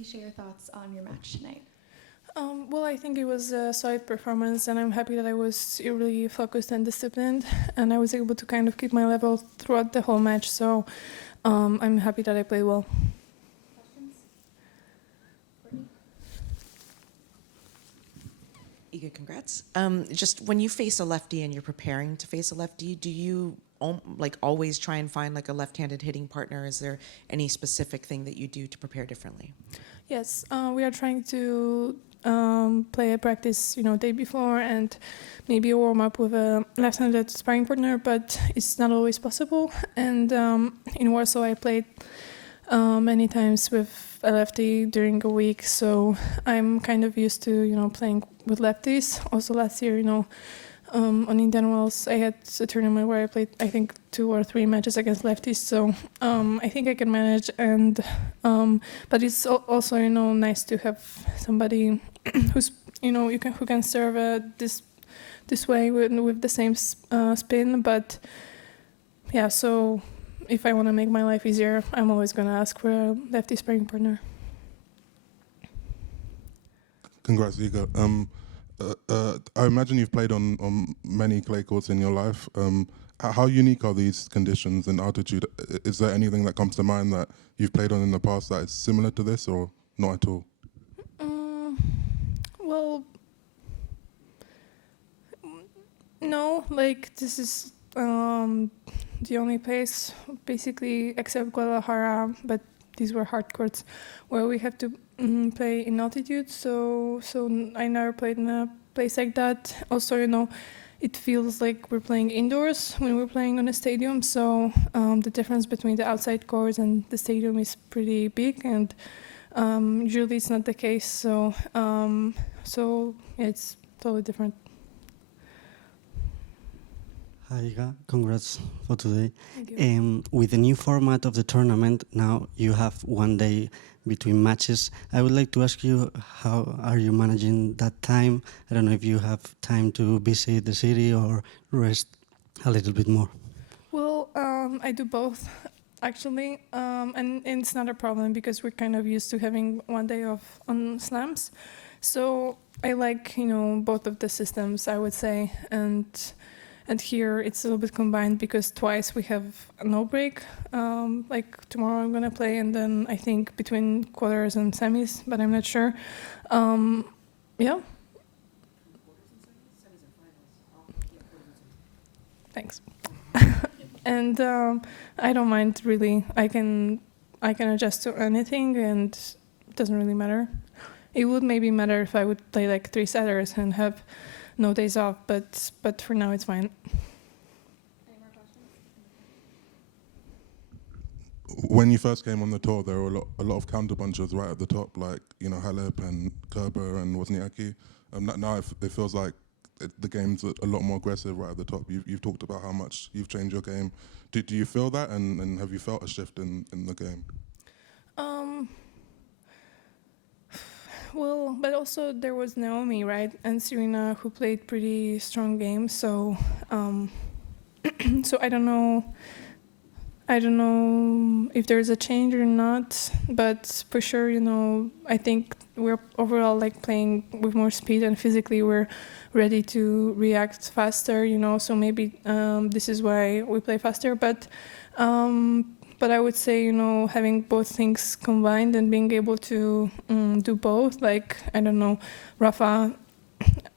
please share your thoughts on your match tonight. Well, I think it was a solid performance, and I'm happy that I was really focused and disciplined, and I was able to kind of keep my level throughout the whole match, so I'm happy that I played well. Questions? Brittany? Iga, congrats. Just when you face a lefty and you're preparing to face a lefty, do you always try and find like a left-handed hitting partner? Is there any specific thing that you do to prepare differently? Yes, we are trying to play a practice, day before, and maybe warm up with a left-handed sparring partner, but it's not always possible. And in Warsaw, I played many times with a lefty during a week, so I'm kind of used to, playing with lefties. Also last year, on Indian Wells, I had a tournament where I played, I think, 2 or 3 matches against lefties. So I think I can manage. And but it's also, nice to have somebody who's, who can serve this way with the same spin. But yeah, so if I want to make my life easier, I'm always going to ask for a lefty sparring partner. Congrats, Iga. I imagine you've played on many clay courts in your life. How unique are these conditions and altitude? Is there anything that comes to mind that you've played on in the past that is similar to this, or not at all? Well, no, this is the only place, basically, except Guadalajara, but these were hard courts, where we have to play in altitude, so I never played in a place like that. Also, it feels like we're playing indoors when we're playing on a stadium, so the difference between the outside courts and the stadium is pretty big, and usually it's not the case, so yeah, it's totally different. Hi, Iga. Congrats for today. Thank you. With the new format of the tournament, now you have one day between matches. I would like to ask you, how are you managing that time? I don't know if you have time to visit the city or rest a little bit more. Well, I do both, actually, and it's not a problem because we're kind of used to having one day off on slams. So I like, both of the systems, I would say, and here it's a little bit combined because twice we have no break. Like tomorrow I'm gonna play, and then I think between quarters and semis, but I'm not sure. Yeah. Thanks. And I don't mind really. I can adjust to anything, and it doesn't really matter. It would maybe matter if I would play like 3 setters and have no days off, but for now it's fine. Any more questions? When you first came on the tour, there were a lot of counter punchers right at the top, like Halep and Kerber and Wozniacki. Now it feels like the game's a lot more aggressive right at the top. You've talked about how much you've changed your game. Do you feel that, and have you felt a shift in the game? Well, but also there was Naomi, right, and Serena, who played pretty strong games. So, so I don't know if there's a change or not. But for sure, I think we're overall like playing with more speed, and physically we're ready to react faster. So maybe this is why we play faster. But I would say, having both things combined and being able to do both, like, I don't know, Rafa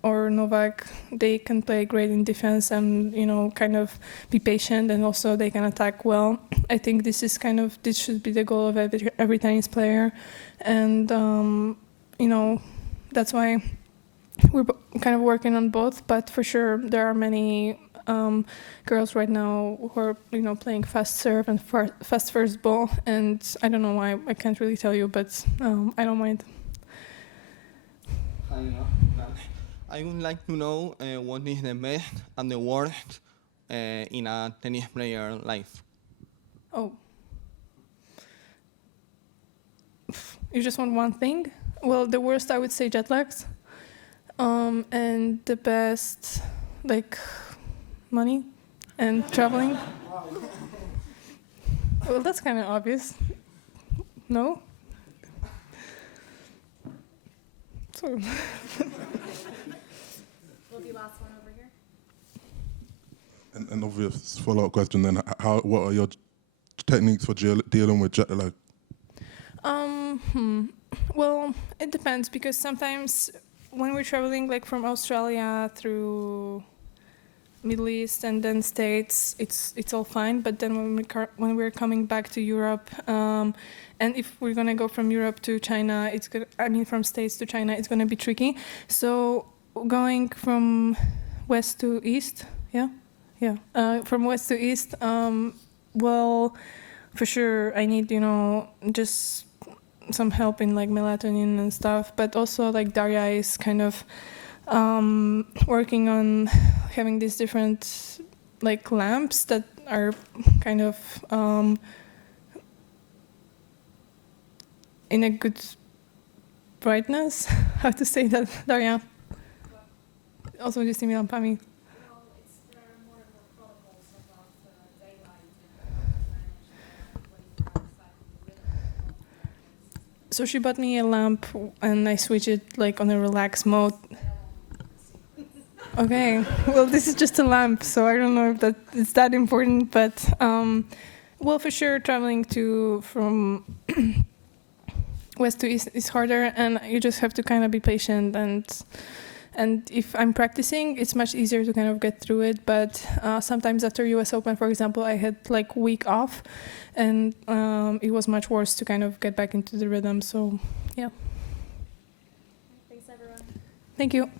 or Novak, they can play great in defense and, kind of be patient, and also they can attack well. I think this should be the goal of every tennis player. And, that's why we're kind of working on both. But for sure, there are many girls right now who are, playing fast serve and fast first ball, and I don't know why. I can't really tell you, but I don't mind. Hi, I would like to know what is the best and the worst in a tennis player life. Oh. You just want one thing? Well, the worst, I would say jet lags. And the best, like, money and traveling. Well, that's kind of obvious. No? Or? We'll do last one over here. An obvious follow-up question then, what are your techniques for dealing with jet lag? Well, it depends, because sometimes when we're traveling like from Australia through Middle East and then States, it's all fine. But then when we're coming back to Europe, and if we're gonna go from Europe to China, from States to China, it's gonna be tricky. So going from west to east, from west to east, well, for sure I need, just some help in like melatonin and stuff, but also like Daria is kind of working on having these different like lamps that are kind of in a good brightness. How to say that, Daria? Also just tymi lampami. So she bought me a lamp and I switch it like on a relaxed mode. Okay, well, this is just a lamp, so I don't know if it's that important, but well, for sure traveling from west to east is harder, and you just have to kind of be patient, and if I'm practicing, it's much easier to kind of get through it. But sometimes after US Open, for example, I had like week off, and it was much worse to kind of get back into the rhythm. So, yeah. Thanks, everyone. Thank you.